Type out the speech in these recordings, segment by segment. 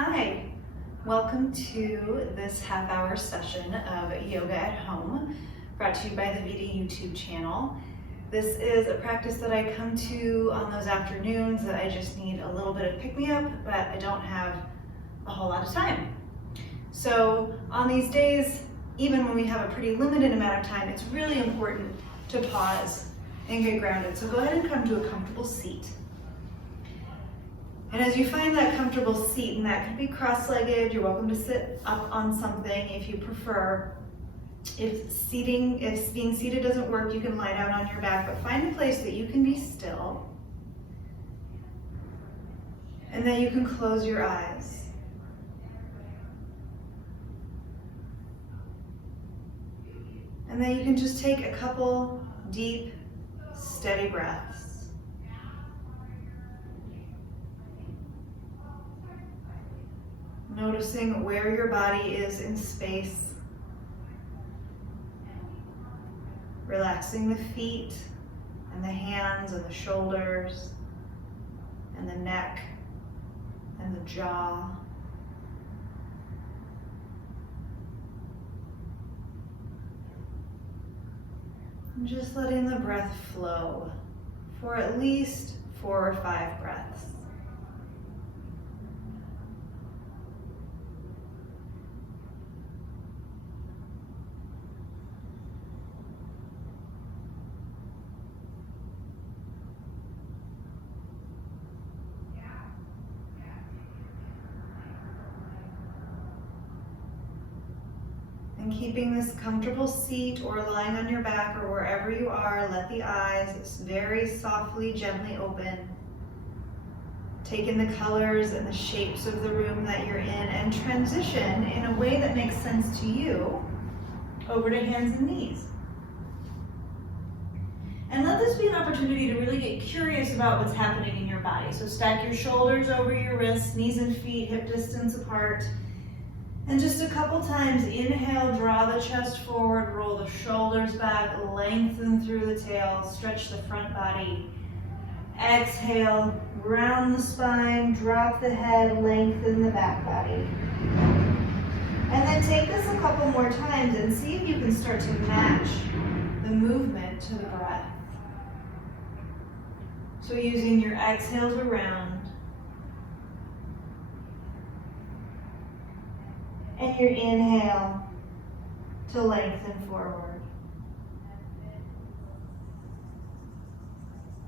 Hi, welcome to this half-hour session of Yoga at Home, brought to you by the VIDA YouTube channel. This is a practice that I come to on those afternoons that I just need a little bit of pick-me-up, but I don't have a whole lot of time. So on these days, even when we have a pretty limited amount of time, it's really important to pause and get grounded. So go ahead and come to a comfortable seat. And as you find that comfortable seat, and that could be cross-legged, you're welcome to sit up on something if you prefer. If being seated doesn't work, you can lie down on your back, but find a place that you can be still and that you can close your eyes. And then you can just take a couple deep, steady breaths. Noticing where your body is in space. Relaxing the feet and the hands and the shoulders and the neck and the jaw. And just letting the breath flow for at least 4 or 5 breaths. And keeping this comfortable seat or lying on your back or wherever you are, let the eyes very softly, gently open. Take in the colors and the shapes of the room that you're in and transition in a way that makes sense to you over to hands and knees. And let this be an opportunity to really get curious about what's happening in your body. So stack your shoulders over your wrists, knees and feet hip distance apart. And just a couple times, inhale, draw the chest forward, roll the shoulders back, lengthen through the tail, stretch the front body. Exhale, round the spine, drop the head, lengthen the back body. And then take this a couple more times and see if you can start to match the movement to the breath. So using your exhale to round, and your inhale to lengthen forward.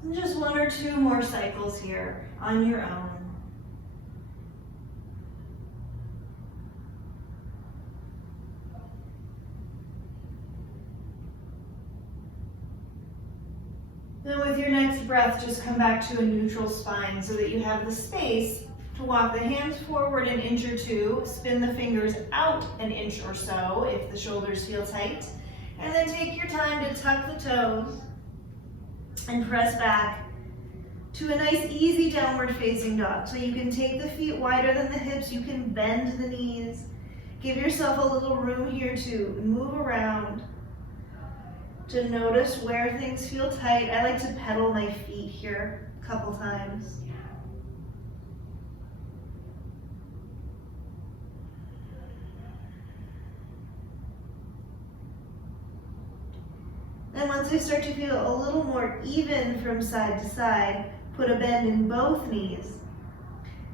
And just 1 or 2 more cycles here on your own. Then with your next breath, just come back to a neutral spine so that you have the space to walk the hands forward 1 inch or 2, spin the fingers out 1 inch or so if the shoulders feel tight, and then take your time to tuck the toes and press back to a nice easy downward facing dog. So you can take the feet wider than the hips, you can bend the knees, give yourself a little room here to move around, to notice where things feel tight. I like to pedal my feet here a couple times. And once they start to feel a little more even from side to side, put a bend in both knees.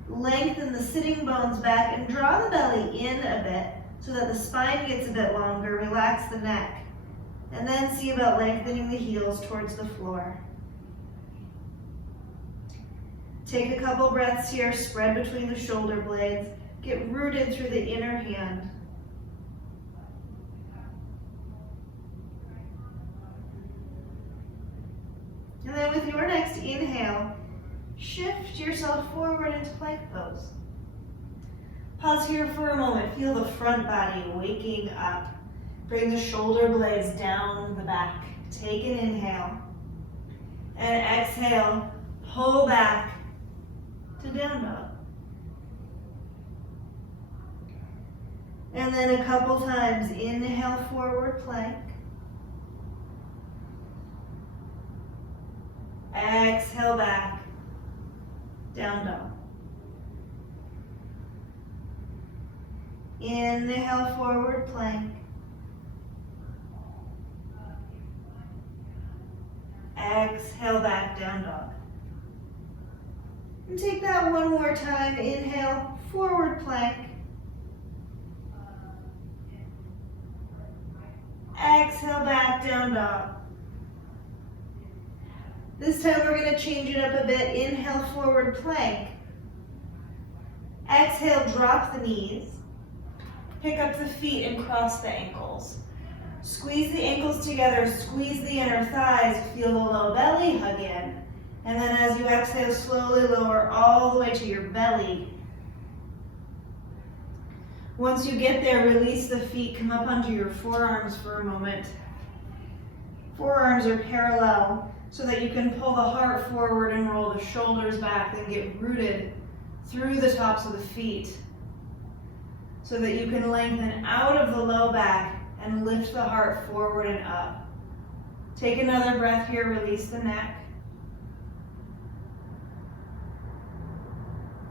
Lengthen the sitting bones back and draw the belly in a bit so that the spine gets a bit longer. Relax the neck. And then see about lengthening the heels towards the floor. Take a couple breaths here, spread between the shoulder blades. Get rooted through the inner hand. And then with your next inhale, shift yourself forward into plank pose. Pause here for a moment. Feel the front body waking up. Bring the shoulder blades down the back. Take an inhale. And exhale, pull back to down dog. And then a couple times, inhale, forward plank. Exhale back, down dog. Inhale, forward plank. Exhale, back down dog. And take that one more time. Inhale, forward plank. Exhale, back down dog. This time we're going to change it up a bit. Inhale, forward plank. Exhale, drop the knees. Pick up the feet and cross the ankles. Squeeze the ankles together, squeeze the inner thighs, feel the low belly, hug in. And then as you exhale, slowly lower all the way to your belly. Once you get there, release the feet, come up onto your forearms for a moment. Forearms are parallel so that you can pull the heart forward and roll the shoulders back and get rooted through the tops of the feet so that you can lengthen out of the low back and lift the heart forward and up. Take another breath here, release the neck.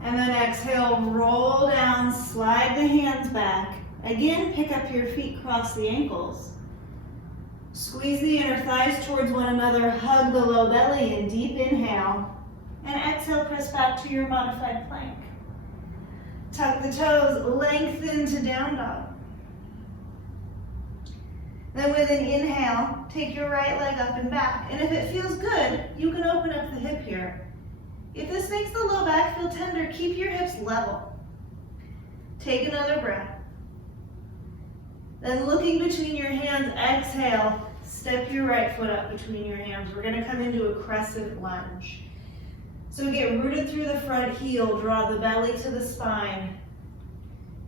And then exhale, roll down, slide the hands back. Again, pick up your feet, cross the ankles. Squeeze the inner thighs towards one another, hug the low belly in deep inhale. And exhale, press back to your modified plank. Tuck the toes, lengthen to down dog. Then with an inhale, take your right leg up and back. And if it feels good, you can open up the hip here. If this makes the low back feel tender, keep your hips level. Take another breath. Then looking between your hands, exhale, step your right foot up between your hands. We're gonna come into a crescent lunge. So get rooted through the front heel, draw the belly to the spine,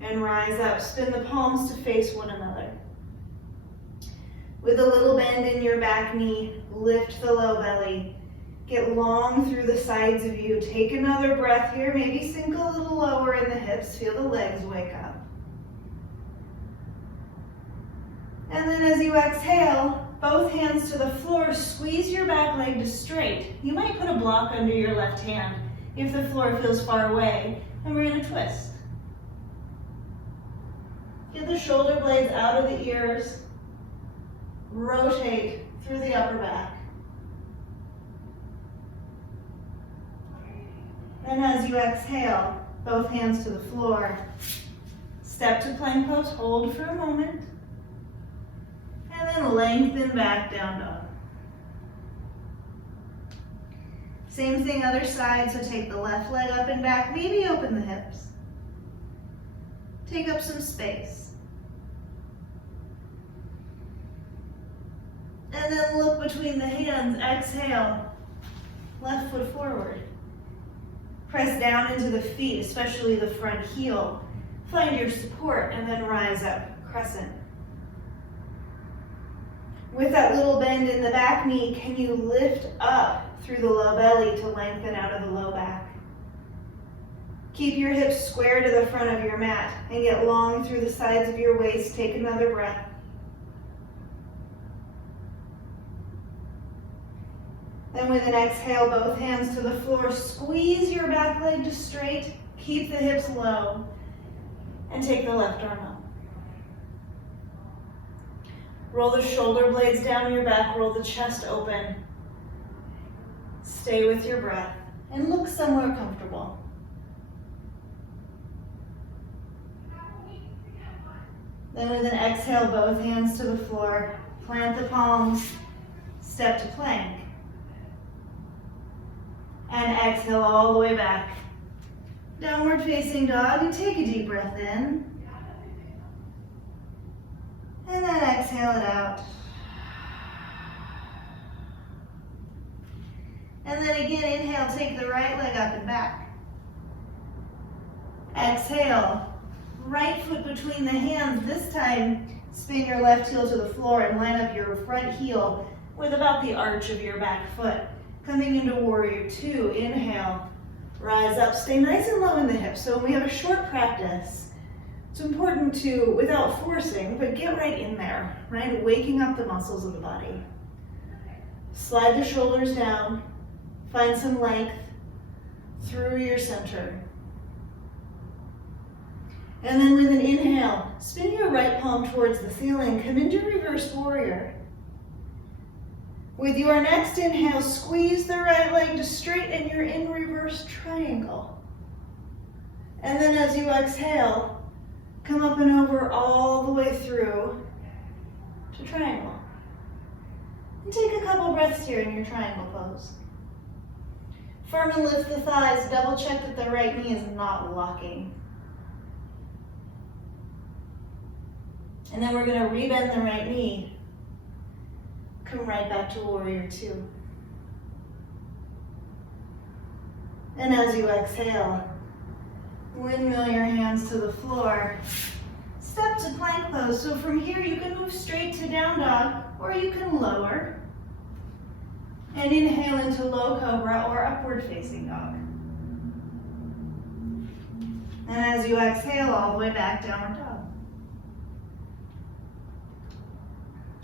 and rise up. Spin the palms to face one another. With a little bend in your back knee, lift the low belly. Get long through the sides of you. Take another breath here. Maybe sink a little lower in the hips. Feel the legs wake up. And then as you exhale, both hands to the floor, squeeze your back leg to straight. You might put a block under your left hand if the floor feels far away, and we're gonna twist. Get the shoulder blades out of the ears. Rotate through the upper back. Then as you exhale, both hands to the floor. Step to plank pose, hold for a moment. And then lengthen back down dog. Same thing other side, so take the left leg up and back, maybe open the hips. Take up some space. And then look between the hands, exhale, left foot forward. Press down into the feet, especially the front heel. Find your support and then rise up, crescent. With that little bend in the back knee, can you lift up through the low belly to lengthen out of the low back? Keep your hips square to the front of your mat and get long through the sides of your waist. Take another breath. Then with an exhale, both hands to the floor. Squeeze your back leg to straight. Keep the hips low. And take the left arm up. Roll the shoulder blades down your back. Roll the chest open. Stay with your breath. And look somewhere comfortable. Then with an exhale, both hands to the floor. Plant the palms. Step to plank. And exhale all the way back. Downward facing dog, and take a deep breath in. And then exhale it out. And then again, inhale, take the right leg up and back. Exhale, right foot between the hands. This time, spin your left heel to the floor and line up your front heel with about the arch of your back foot. Coming into warrior two, inhale, rise up, stay nice and low in the hips. So when we have a short practice, it's important to, without forcing, but get right in there, right? Waking up the muscles of the body. Slide the shoulders down, find some length through your center. And then with an inhale, spin your right palm towards the ceiling. Come into reverse warrior. With your next inhale, squeeze the right leg to straight and you're in reverse triangle. And then as you exhale, come up and over all the way through to triangle. And take a couple breaths here in your triangle pose. Firm and lift the thighs. Double check that the right knee is not locking. And then we're going to rebend the right knee. Come right back to warrior two. And as you exhale, windmill your hands to the floor. Step to plank pose. So from here you can move straight to down dog or you can lower. And inhale into low cobra or upward facing dog. And as you exhale, all the way back, downward dog.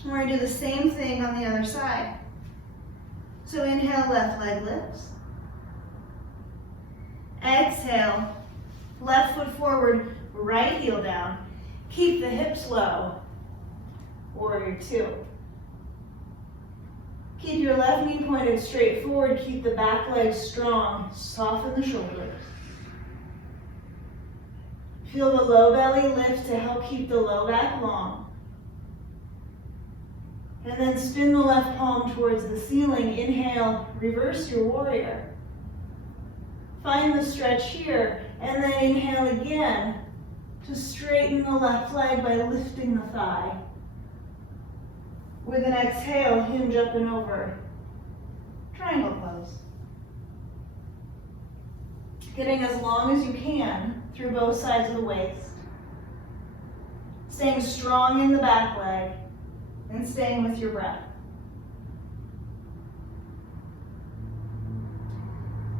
And we're going to do the same thing on the other side. So inhale, left leg lifts. Exhale, left foot forward, right heel down. Keep the hips low. Warrior two. Keep your left knee pointed straight forward. Keep the back leg strong. Soften the shoulders. Feel the low belly lift to help keep the low back long. And then spin the left palm towards the ceiling. Inhale, reverse your warrior. Find the stretch here. And then inhale again to straighten the left leg by lifting the thigh. With an exhale, hinge up and over. Triangle pose. Getting as long as you can through both sides of the waist. Staying strong in the back leg and staying with your breath.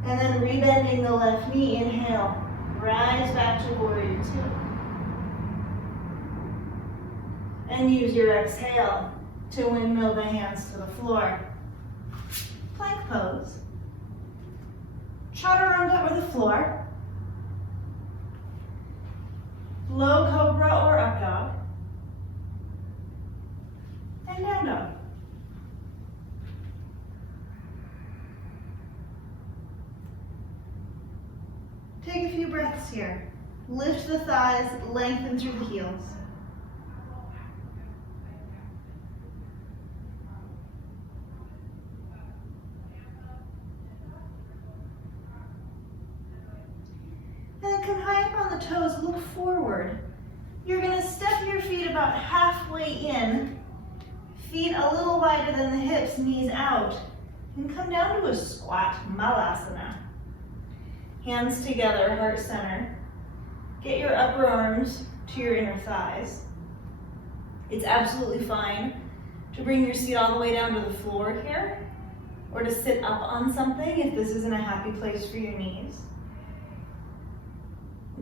And then rebending the left knee, inhale, rise back to warrior two. And use your exhale to windmill the hands to the floor. Plank pose. Chaturanga or the floor. Low cobra or up dog. And down dog. Take a few breaths here. Lift the thighs, lengthen through the heels. Toes, look forward. You're going to step your feet about halfway in, feet a little wider than the hips, knees out, and come down to a squat, malasana. Hands together, heart center. Get your upper arms to your inner thighs. It's absolutely fine to bring your seat all the way down to the floor here, or to sit up on something if this isn't a happy place for your knees.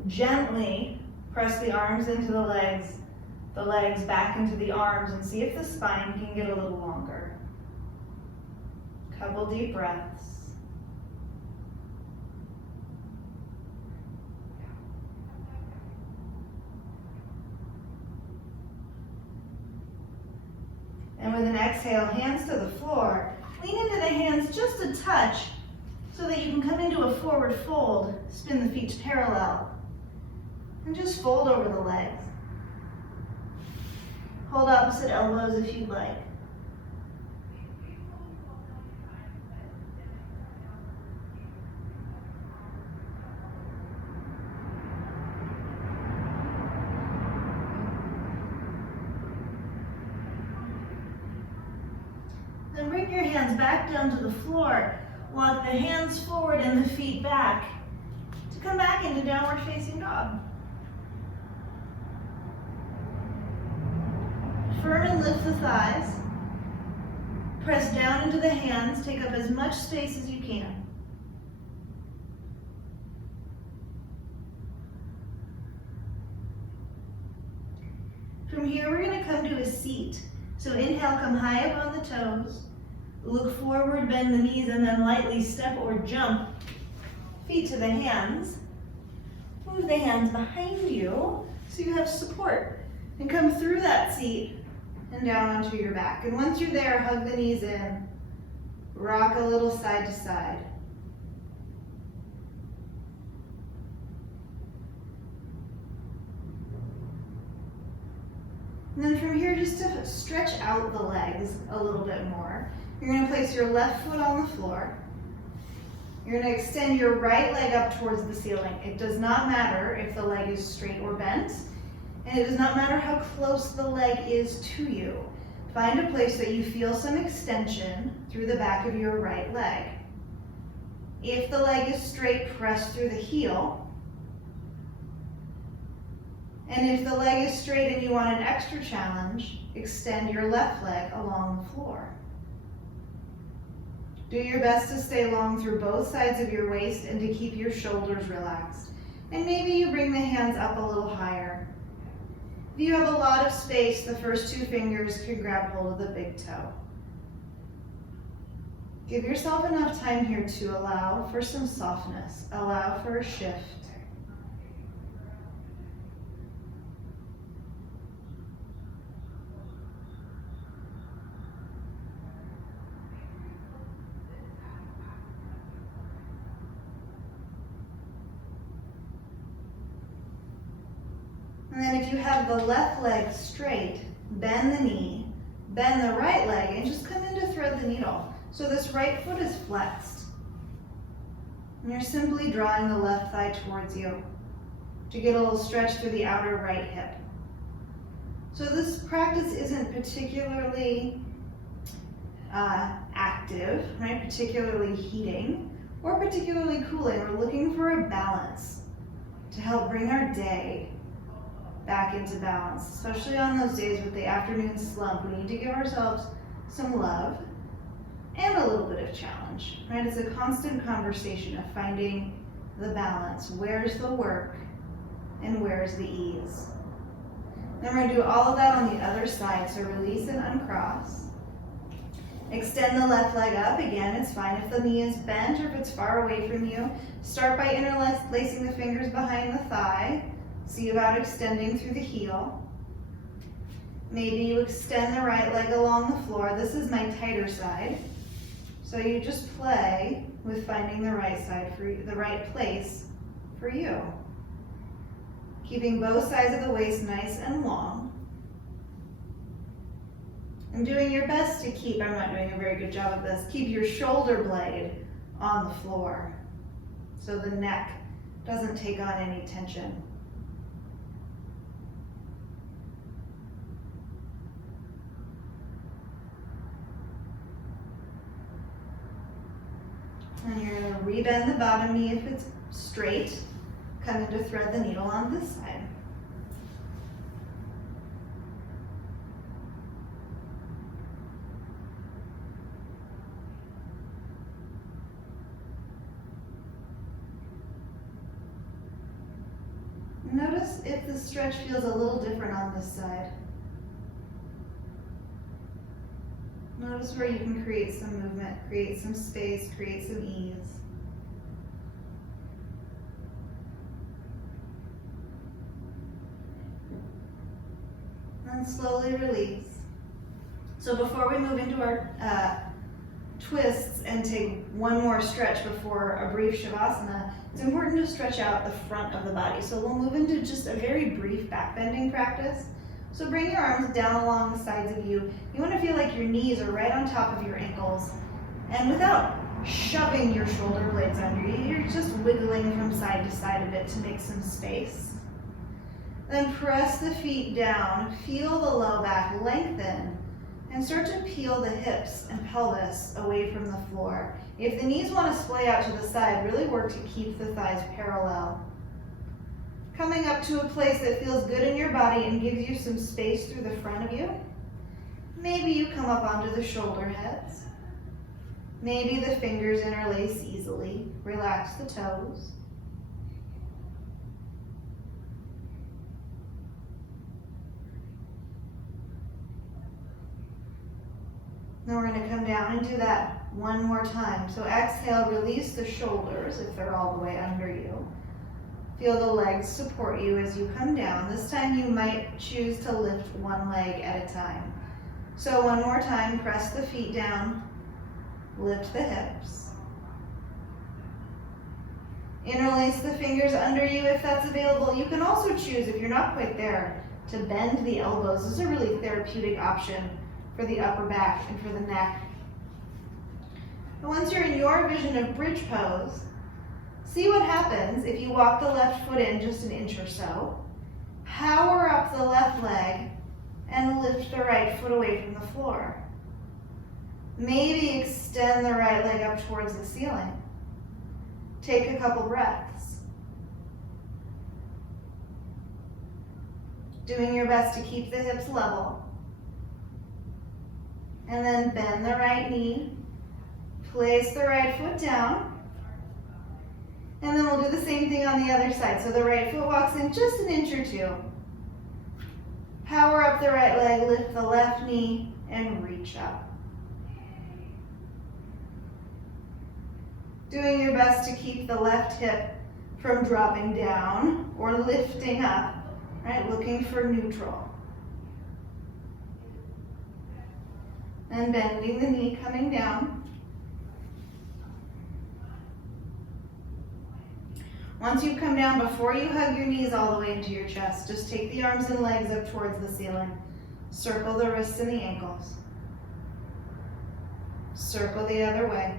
Gently press the arms into the legs back into the arms, and see if the spine can get a little longer. Couple deep breaths. And with an exhale, hands to the floor. Lean into the hands just a touch so that you can come into a forward fold. Spin the feet parallel. And just fold over the legs. Hold opposite elbows if you'd like. Then bring your hands back down to the floor. Walk the hands forward and the feet back to come back into downward facing dog. Firm and lift the thighs. Press down into the hands. Take up as much space as you can. From here, we're going to come to a seat. So inhale, come high up on the toes. Look forward, bend the knees, and then lightly step or jump feet to the hands. Move the hands behind you so you have support. And come through that seat and down onto your back. And once you're there, hug the knees in. Rock a little side to side. And then from here, just to stretch out the legs a little bit more, you're going to place your left foot on the floor. You're going to extend your right leg up towards the ceiling. It does not matter if the leg is straight or bent, and it does not matter how close the leg is to you. Find a place that you feel some extension through the back of your right leg. If the leg is straight, press through the heel. And if the leg is straight and you want an extra challenge, extend your left leg along the floor. Do your best to stay long through both sides of your waist and to keep your shoulders relaxed. And maybe you bring the hands up a little higher. If you have a lot of space, the first two fingers can grab hold of the big toe. Give yourself enough time here to allow for some softness, allow for a shift. And then if you have the left leg straight, bend the knee, bend the right leg, and just come in to thread the needle. So this right foot is flexed. And you're simply drawing the left thigh towards you to get a little stretch through the outer right hip. So this practice isn't particularly active, right? Particularly heating or particularly cooling. We're looking for a balance to help bring our day back into balance, especially on those days with the afternoon slump. We need to give ourselves some love and a little bit of challenge, right? It's a constant conversation of finding the balance. Where's the work and where's the ease? Then we're going to do all of that on the other side. So release and uncross. Extend the left leg up. Again, it's fine if the knee is bent or if it's far away from you. Start by interlacing the fingers behind the thigh. See about extending through the heel. Maybe you extend the right leg along the floor. This is my tighter side. So you just play with finding the right side for you, the right place for you. Keeping both sides of the waist nice and long. And doing your best to keep, I'm not doing a very good job of this, keep your shoulder blade on the floor so the neck doesn't take on any tension. And you're going to rebend the bottom knee if it's straight. Come in to thread the needle on this side. Notice if the stretch feels a little different on this side. Notice where you can create some movement, create some space, create some ease. And slowly release. So before we move into our twists and take one more stretch before a brief shavasana, it's important to stretch out the front of the body. So we'll move into just a very brief back bending practice. So bring your arms down along the sides of you. You want to feel like your knees are right on top of your ankles. And without shoving your shoulder blades under you, you're just wiggling from side to side a bit to make some space. Then press the feet down, feel the low back lengthen, and start to peel the hips and pelvis away from the floor. If the knees want to splay out to the side, really work to keep the thighs parallel. Coming up to a place that feels good in your body and gives you some space through the front of you. Maybe you come up onto the shoulder heads. Maybe the fingers interlace easily. Relax the toes. Then we're going to come down and do that one more time. So exhale, release the shoulders if they're all the way under you. Feel the legs support you as you come down. This time you might choose to lift one leg at a time. So one more time, press the feet down, lift the hips. Interlace the fingers under you if that's available. You can also choose, if you're not quite there, to bend the elbows. This is a really therapeutic option for the upper back and for the neck. And once you're in your vision of bridge pose, see what happens if you walk the left foot in just an inch or so, power up the left leg, and lift the right foot away from the floor. Maybe extend the right leg up towards the ceiling. Take a couple breaths. Doing your best to keep the hips level. And then bend the right knee. Place the right foot down. And then we'll do the same thing on the other side. So the right foot walks in just an inch or two. Power up the right leg, lift the left knee, and reach up. Doing your best to keep the left hip from dropping down or lifting up, right? Looking for neutral. And bending the knee, coming down. Once you've come down, before you hug your knees all the way into your chest, just take the arms and legs up towards the ceiling. Circle the wrists and the ankles. Circle the other way.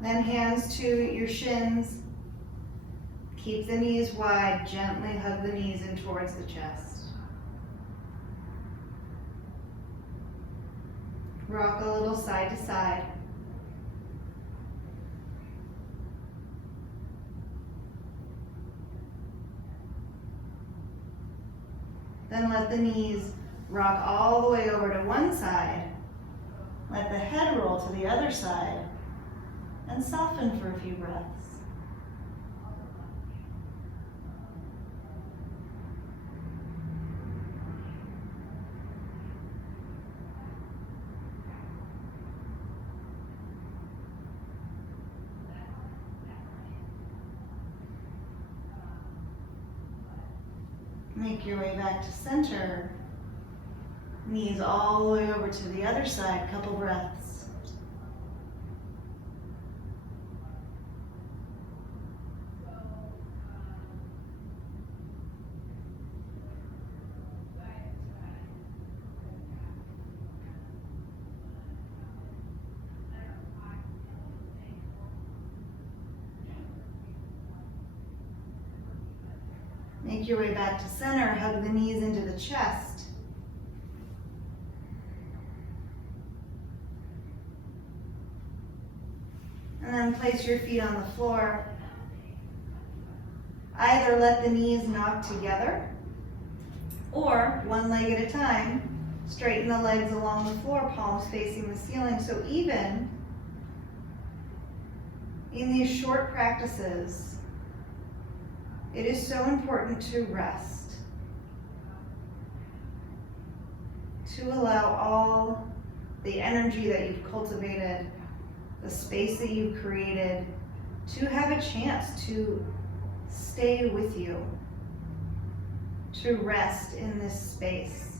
Then hands to your shins. Keep the knees wide, gently hug the knees in towards the chest. Rock a little side to side. Then let the knees rock all the way over to one side. Let the head roll to the other side. And soften for a few breaths. Make your way back to center. Knees all the way over to the other side. Couple breaths. Make your way back to center, hug the knees into the chest. And then place your feet on the floor. Either let the knees knock together, or one leg at a time, straighten the legs along the floor, palms facing the ceiling. So even in these short practices, it is so important to rest, to allow all the energy that you've cultivated, the space that you've created, to have a chance to stay with you, to rest in this space.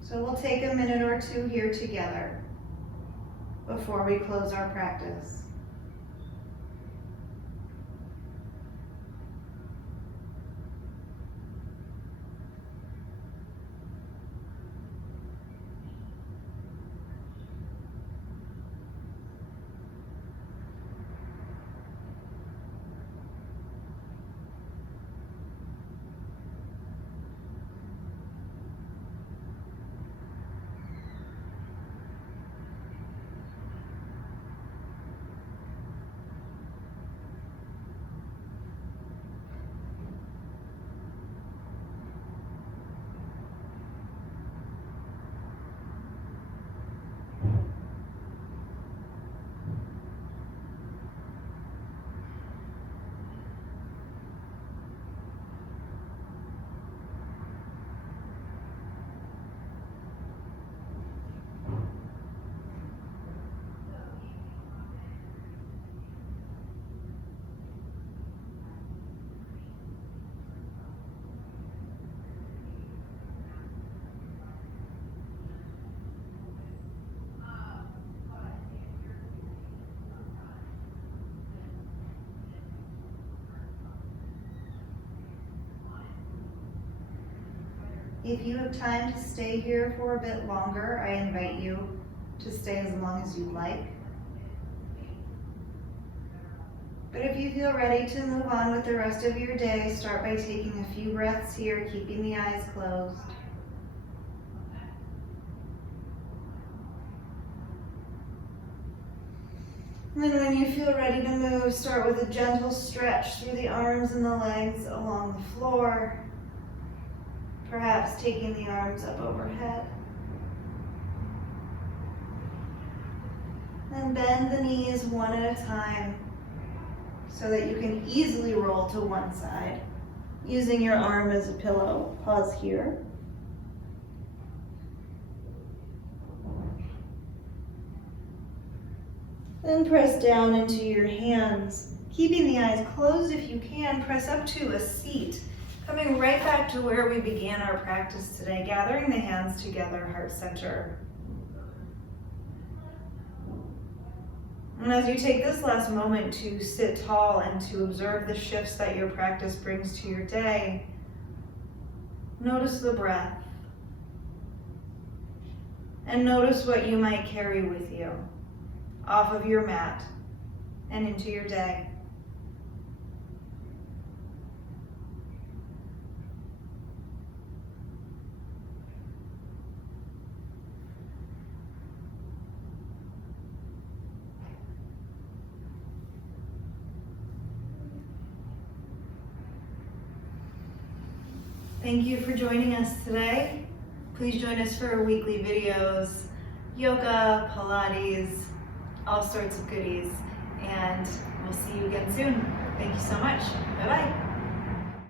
So we'll take a minute or two here together before we close our practice. If you have time to stay here for a bit longer, I invite you to stay as long as you like. But if you feel ready to move on with the rest of your day, start by taking a few breaths here, keeping the eyes closed. And then when you feel ready to move, start with a gentle stretch through the arms and the legs along the floor. Perhaps taking the arms up overhead. And bend the knees one at a time so that you can easily roll to one side using your arm as a pillow. Pause here. Then press down into your hands. Keeping the eyes closed if you can, press up to a seat. Coming right back to where we began our practice today, gathering the hands together, heart center. And as you take this last moment to sit tall and to observe the shifts that your practice brings to your day, notice the breath. And notice what you might carry with you off of your mat and into your day. Thank you for joining us today. Please join us for our weekly videos, yoga, Pilates, all sorts of goodies, and we'll see you again soon. Thank you so much. Bye-bye.